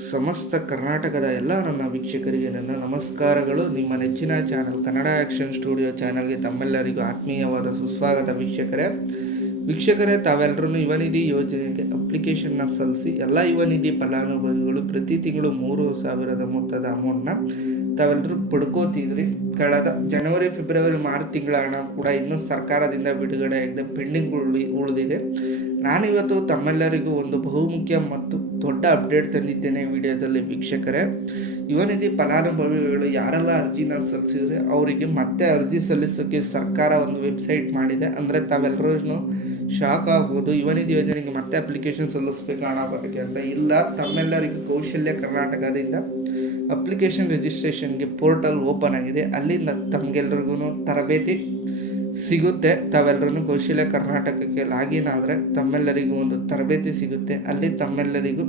ಸಮಸ್ತ ಕರ್ನಾಟಕದ ಎಲ್ಲ ನನ್ನ ವೀಕ್ಷಕರಿಗೆ ನನ್ನ ನಮಸ್ಕಾರಗಳು. ನಿಮ್ಮ ನೆಚ್ಚಿನ ಚಾನಲ್ ಕನ್ನಡ ಆ್ಯಕ್ಷನ್ ಸ್ಟುಡಿಯೋ ಚಾನಲ್ಗೆ ತಮ್ಮೆಲ್ಲರಿಗೂ ಆತ್ಮೀಯವಾದ ಸುಸ್ವಾಗತ ವೀಕ್ಷಕರೇ. ತಾವೆಲ್ಲರೂ ಯುವ ನಿಧಿ ಯೋಜನೆಗೆ ಅಪ್ಲಿಕೇಶನ್ನ ಸಲ್ಲಿಸಿ ಎಲ್ಲ ಯುವ ನಿಧಿ ಫಲಾನುಭವಿಗಳು ಪ್ರತಿ ತಿಂಗಳು 3,000 ಮೊತ್ತದ ಅಮೌಂಟ್ನ ತಾವೆಲ್ಲರೂ ಪಡ್ಕೋತಿದ್ರಿ. ಕಳೆದ ಜನವರಿ, ಫೆಬ್ರವರಿ, ಮಾರ್ಚ್ ತಿಂಗಳ ಹಣ ಕೂಡ ಇನ್ನೂ ಸರ್ಕಾರದಿಂದ ಬಿಡುಗಡೆ ಆಗಿದೆ, ಪೆಂಡಿಂಗ್ ಉಳಿದಿದೆ. ನಾನಿವತ್ತು ತಮ್ಮೆಲ್ಲರಿಗೂ ಒಂದು ಬಹುಮುಖ್ಯ ಮತ್ತು ದೊಡ್ಡ ಅಪ್ಡೇಟ್ ತಂದಿದ್ದೇನೆ ವಿಡಿಯೋದಲ್ಲಿ. ವೀಕ್ಷಕರೇ, ಯುವ ನಿಧಿ ಫಲಾನುಭವಿಗಳು ಯಾರೆಲ್ಲ ಅರ್ಜಿನ ಸಲ್ಲಿಸಿದ್ರೆ ಅವರಿಗೆ ಮತ್ತೆ ಅರ್ಜಿ ಸಲ್ಲಿಸೋಕ್ಕೆ ಸರ್ಕಾರ ಒಂದು ವೆಬ್ಸೈಟ್ ಮಾಡಿದೆ. ಅಂದರೆ ತಾವೆಲ್ಲರೂ ಶಾಕ್ ಆಗ್ಬೋದು, ಯುವ ನಿಧಿ ಯೋಜನೆಗೆ ಮತ್ತೆ ಅಪ್ಲಿಕೇಶನ್ ಸಲ್ಲಿಸ್ಬೇಕು ಹಣ ಬರೋಕ್ಕೆ ಅಂತ. ಇಲ್ಲ, ತಮ್ಮೆಲ್ಲರಿಗೂ ಕೌಶಲ್ಯ ಕರ್ನಾಟಕದಿಂದ ಅಪ್ಲಿಕೇಶನ್ ರಿಜಿಸ್ಟ್ರೇಷನ್ಗೆ ಪೋರ್ಟಲ್ ಓಪನ್ ಆಗಿದೆ. ಅಲ್ಲಿಂದ ತಮಗೆಲ್ರಿಗೂ ತರಬೇತಿ ಸಿಗುತ್ತೆ. ತಾವೆಲ್ಲರೂ ಕೌಶಲ್ಯ ಕರ್ನಾಟಕಕ್ಕೆ ಲಾಗಿನ್ ಆದರೆ ತಮ್ಮೆಲ್ಲರಿಗೂ ಒಂದು ತರಬೇತಿ ಸಿಗುತ್ತೆ. ಅಲ್ಲಿ ತಮ್ಮೆಲ್ಲರಿಗೂ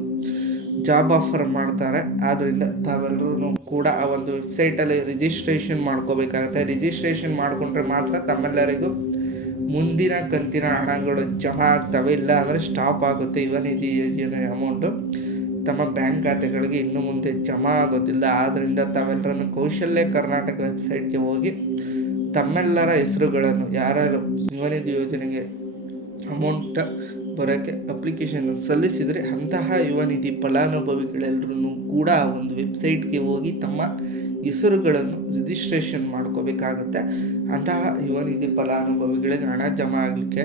ಜಾಬ್ ಆಫರ್ ಮಾಡ್ತಾರೆ. ಆದ್ದರಿಂದ ತಾವೆಲ್ಲರೂ ಕೂಡ ಆ ಒಂದು ವೆಬ್ಸೈಟಲ್ಲಿ ರಿಜಿಸ್ಟ್ರೇಷನ್ ಮಾಡ್ಕೋಬೇಕಾಗುತ್ತೆ. ರಿಜಿಸ್ಟ್ರೇಷನ್ ಮಾಡಿಕೊಂಡ್ರೆ ಮಾತ್ರ ತಮ್ಮೆಲ್ಲರಿಗೂ ಮುಂದಿನ ಕಂತಿನ ಹಣಗಳು ಜಮಾ ಆಗ್ತವೆ. ಇಲ್ಲ ಅಂದರೆ ಸ್ಟಾಪ್ ಆಗುತ್ತೆ. ಯುವ ನಿಧಿ ಯೋಜನೆ ಅಮೌಂಟು ತಮ್ಮ ಬ್ಯಾಂಕ್ ಖಾತೆಗಳಿಗೆ ಇನ್ನು ಮುಂದೆ ಜಮಾ ಆಗೋದಿಲ್ಲ. ಆದ್ದರಿಂದ ತಾವೆಲ್ಲರೂ ಕೌಶಲ್ಯ ಕರ್ನಾಟಕ ವೆಬ್ಸೈಟ್ಗೆ ಹೋಗಿ ತಮ್ಮೆಲ್ಲರ ಹೆಸರುಗಳನ್ನು ಯಾರ್ಯಾರು ಯುವ ನಿಧಿ ಯೋಜನೆಗೆ ಅಮೌಂಟ್ ಬರೋಕ್ಕೆ ಅಪ್ಲಿಕೇಶನ್ ಸಲ್ಲಿಸಿದರೆ ಅಂತಹ ಯುವ ನಿಧಿ ಫಲಾನುಭವಿಗಳೆಲ್ಲರೂ ಕೂಡ ಒಂದು ವೆಬ್ಸೈಟ್ಗೆ ಹೋಗಿ ತಮ್ಮ ಹೆಸರುಗಳನ್ನು ರಿಜಿಸ್ಟ್ರೇಷನ್ ಮಾಡ್ಕೋಬೇಕಾಗುತ್ತೆ. ಅಂತಹ ಯುವ ನಿಧಿ ಫಲಾನುಭವಿಗಳಿಗೆ ಹಣ ಜಮಾ ಆಗಲಿಕ್ಕೆ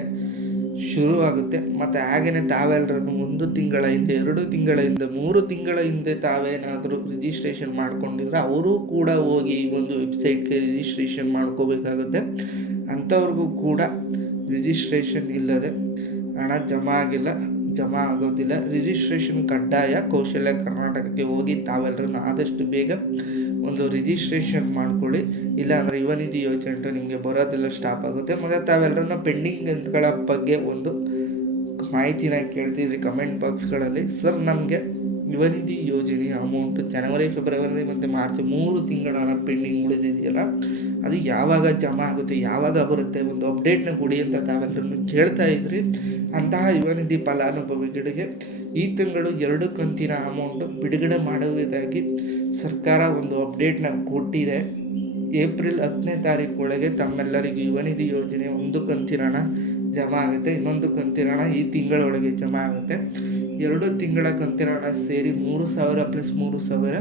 ಶುರುವಾಗುತ್ತೆ. ಮತ್ತು ಹಾಗೆಯೇ ತಾವೆಲ್ಲರೂ 1 ತಿಂಗಳ ಹಿಂದೆ, 2 ತಿಂಗಳ ಹಿಂದೆ, 3 ತಿಂಗಳ ಹಿಂದೆ ತಾವೇನಾದರೂ ರಿಜಿಸ್ಟ್ರೇಷನ್ ಮಾಡ್ಕೊಂಡಿದ್ರೆ ಅವರು ಕೂಡ ಹೋಗಿ ಈ ಒಂದು ವೆಬ್ಸೈಟ್ಗೆ ರಿಜಿಸ್ಟ್ರೇಷನ್ ಮಾಡ್ಕೋಬೇಕಾಗುತ್ತೆ. ಅಂಥವ್ರಿಗೂ ಕೂಡ ರಿಜಿಸ್ಟ್ರೇಷನ್ ಇಲ್ಲದೆ ಹಣ ಜಮಾ ಆಗೋದಿಲ್ಲ. ರಿಜಿಸ್ಟ್ರೇಷನ್ ಕಡ್ಡಾಯ. ಕೌಶಲ್ಯ ಕರ್ನಾಟಕಕ್ಕೆ ಹೋಗಿ ತಾವೆಲ್ಲರೂ ಆದಷ್ಟು ಬೇಗ ಒಂದು ರಿಜಿಸ್ಟ್ರೇಷನ್ ಮಾಡ್ಕೊಳ್ಳಿ. ಇಲ್ಲಾಂದರೆ ಯುವ ನಿಧಿ ಯೋಜನೆ ನಿಮಗೆ ಬರೋದೆಲ್ಲ ಸ್ಟಾಪ್ ಆಗುತ್ತೆ. ಮತ್ತು ತಾವೆಲ್ಲರೂ ಪೆಂಡಿಂಗ್ ಕಂತುಗಳ ಬಗ್ಗೆ ಒಂದು ಮಾಹಿತಿನ ಕೇಳ್ತಿದ್ರಿ ಕಮೆಂಟ್ ಬಾಕ್ಸ್ಗಳಲ್ಲಿ. ಸರ್, ನಮಗೆ ಯುವ ನಿಧಿ ಯೋಜನೆಯ ಅಮೌಂಟು ಜನವರಿ, ಫೆಬ್ರವರಿ ಮತ್ತು ಮಾರ್ಚ್ 3 ತಿಂಗಳ ಹಣ ಪೆಂಡಿಂಗ್ ಉಳಿದಿದೆಯಲ್ಲ, ಅದು ಯಾವಾಗ ಜಮಾ ಆಗುತ್ತೆ, ಯಾವಾಗ ಬರುತ್ತೆ, ಒಂದು ಅಪ್ಡೇಟ್ನ ಕೊಡಿ ಅಂತ ತಾವೆಲ್ಲರೂ ಕೇಳ್ತಾ ಇದ್ರಿ. ಅಂತಹ ಯುವ ನಿಧಿ ಫಲಾನುಭವಿಗಳಿಗೆ ಈ ತಿಂಗಳು 2 ಕಂತಿನ ಅಮೌಂಟು ಬಿಡುಗಡೆ ಮಾಡುವುದಾಗಿ ಸರ್ಕಾರ ಒಂದು ಅಪ್ಡೇಟ್ನ ಕೊಟ್ಟಿದೆ. ಏಪ್ರಿಲ್ 10ನೇ ತಾರೀಕು ಒಳಗೆ ತಮ್ಮೆಲ್ಲರಿಗೂ ಯುವ ನಿಧಿ ಯೋಜನೆ 1 ಕಂತಿನ ಹಣ ಜಮಾ ಆಗುತ್ತೆ. ಇನ್ನೊಂದು ಕಂತಿನ ಹಣ ಈ ತಿಂಗಳೊಳಗೆ ಜಮಾ ಆಗುತ್ತೆ. 2 ತಿಂಗಳ ಕಂತಿನ ಹಣ ಸೇರಿ 3,000 ಪ್ಲಸ್ 3,000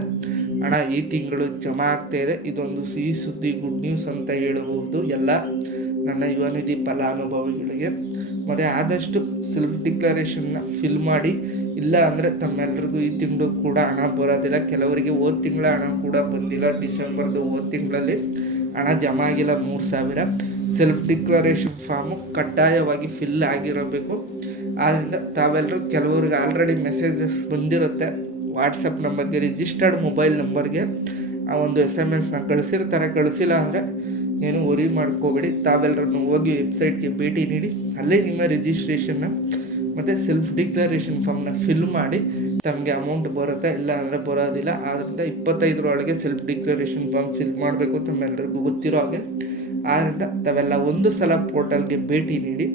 ಹಣ ಈ ತಿಂಗಳು ಜಮಾ ಆಗ್ತಾ ಇದೆ. ಇದೊಂದು ಸಿಹಿ ಸುದ್ದಿ, ಗುಡ್ ನ್ಯೂಸ್ ಅಂತ ಹೇಳಬಹುದು ಎಲ್ಲ ನನ್ನ ಯುವ ನಿಧಿ ಫಲಾನುಭವಿಗಳಿಗೆ. ಮತ್ತು ಆದಷ್ಟು ಸೆಲ್ಫ್ ಡಿಕ್ಲರೇಷನ್ನ ಫಿಲ್ ಮಾಡಿ. ಇಲ್ಲ ಅಂದರೆ ತಮ್ಮೆಲ್ಲರಿಗೂ ಈ ತಿಂಗಳು ಕೂಡ ಹಣ ಬರೋದಿಲ್ಲ. ಕೆಲವರಿಗೆ ಹೋದ ತಿಂಗಳ ಹಣ ಕೂಡ ಬಂದಿಲ್ಲ. ಡಿಸೆಂಬರ್ದು ಹೋದ ತಿಂಗಳಲ್ಲಿ ಹಣ ಜಮಾ ಆಗಿಲ್ಲ 3,000. ಸೆಲ್ಫ್ ಡಿಕ್ಲರೇಷನ್ ಫಾರ್ಮು ಕಡ್ಡಾಯವಾಗಿ ಫಿಲ್ ಆಗಿರಬೇಕು. ಆದ್ದರಿಂದ ತಾವೆಲ್ಲರೂ, ಕೆಲವ್ರಿಗೆ ಆಲ್ರೆಡಿ ಮೆಸೇಜಸ್ ಬಂದಿರುತ್ತೆ ವಾಟ್ಸಪ್ ನಂಬರ್ಗೆ, ರಿಜಿಸ್ಟರ್ಡ್ ಮೊಬೈಲ್ ನಂಬರ್ಗೆ ಆ ಒಂದು SMS ಕಳಿಸಿರ್ತಾರೆ. ಕಳಿಸಿಲ್ಲ ಅಂದರೆ ಏನು ವರಿ ಮಾಡ್ಕೋಬೇಡಿ. ತಾವೆಲ್ಲರೂ ಹೋಗಿ ವೆಬ್ಸೈಟ್ಗೆ ಭೇಟಿ ನೀಡಿ ಅಲ್ಲೇ ನಿಮ್ಮ ರಿಜಿಸ್ಟ್ರೇಷನ್ನ ಮತ್ತು ಸೆಲ್ಫ್ ಡಿಕ್ಲರೇಷನ್ ಫಾರ್ಮ್ನ ಫಿಲ್ ಮಾಡಿ ತಮಗೆ ಅಮೌಂಟ್ ಬರುತ್ತೆ. ಇಲ್ಲ ಅಂದರೆ ಬರೋದಿಲ್ಲ. ಆದ್ದರಿಂದ 25ರೊಳಗೆ ಸೆಲ್ಫ್ ಡಿಕ್ಲರೇಷನ್ ಫಾರ್ಮ್ ಫಿಲ್ ಮಾಡಬೇಕು, ತಮ್ಮೆಲ್ಲರಿಗೂ ಗೊತ್ತಿರೋ ಹಾಗೆ. ಆದ್ದರಿಂದ ತಾವೆಲ್ಲ ಒಂದು ಸಲ ಪೋರ್ಟಲ್ಗೆ ಭೇಟಿ ನೀಡಿ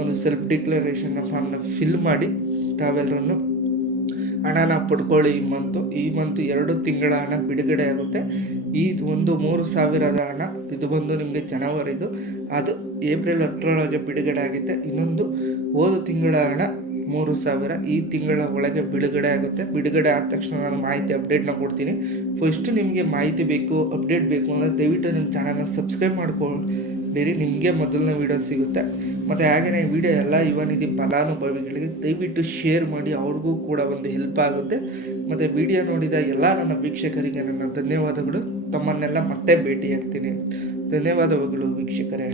ಒಂದು ಸೆಲ್ಫ್ ಡಿಕ್ಲರೇಷನ್ ಫಾರ್ಮ್ನ ಫಿಲ್ ಮಾಡಿ ತಾವೆಲ್ಲರೂ ಹಣನ ಪಡ್ಕೊಳ್ಳಿ. ಈ ಮಂತು 2 ತಿಂಗಳ ಹಣ ಬಿಡುಗಡೆ ಆಗುತ್ತೆ. ಈ ಒಂದು 3,000 ಹಣ ಇದು ಬಂದು ನಿಮಗೆ ಜನವರಿದು, ಅದು ಏಪ್ರಿಲ್ 10ರೊಳಗೆ ಬಿಡುಗಡೆ ಆಗುತ್ತೆ. ಇನ್ನೊಂದು ಹೋದ ತಿಂಗಳ ಹಣ 3,000 ಈ ತಿಂಗಳ ಒಳಗೆ ಬಿಡುಗಡೆ ಆಗುತ್ತೆ. ಬಿಡುಗಡೆ ಆದ ತಕ್ಷಣ ನಾನು ಮಾಹಿತಿ ಅಪ್ಡೇಟ್ನ ಕೊಡ್ತೀನಿ. ಫಸ್ಟು ನಿಮಗೆ ಮಾಹಿತಿ ಬೇಕು, ಅಪ್ಡೇಟ್ ಬೇಕು ಅಂದರೆ ದಯವಿಟ್ಟು ನಿಮ್ಮ ಚಾನಲ್ನ ಸಬ್ಸ್ಕ್ರೈಬ್ ಮಾಡ್ಕೊಂಡಿರಿ. ನಿಮಗೆ ಮೊದಲನೇ ವೀಡಿಯೋ ಸಿಗುತ್ತೆ. ಮತ್ತು ಹಾಗೆಯೇ ವಿಡಿಯೋ ಎಲ್ಲ ಯುವ ನಿಧಿ ಫಲಾನುಭವಿಗಳಿಗೆ ದಯವಿಟ್ಟು ಶೇರ್ ಮಾಡಿ, ಅವ್ರಿಗೂ ಕೂಡ ಒಂದು ಹೆಲ್ಪ್ ಆಗುತ್ತೆ. ಮತ್ತು ವಿಡಿಯೋ ನೋಡಿದ ಎಲ್ಲ ನನ್ನ ವೀಕ್ಷಕರಿಗೆ ನನ್ನ ಧನ್ಯವಾದಗಳು. ತಮ್ಮನ್ನೆಲ್ಲ ಮತ್ತೆ ಭೇಟಿಯಾಗ್ತೀನಿ. ಧನ್ಯವಾದಗಳು ವೀಕ್ಷಕರೇ.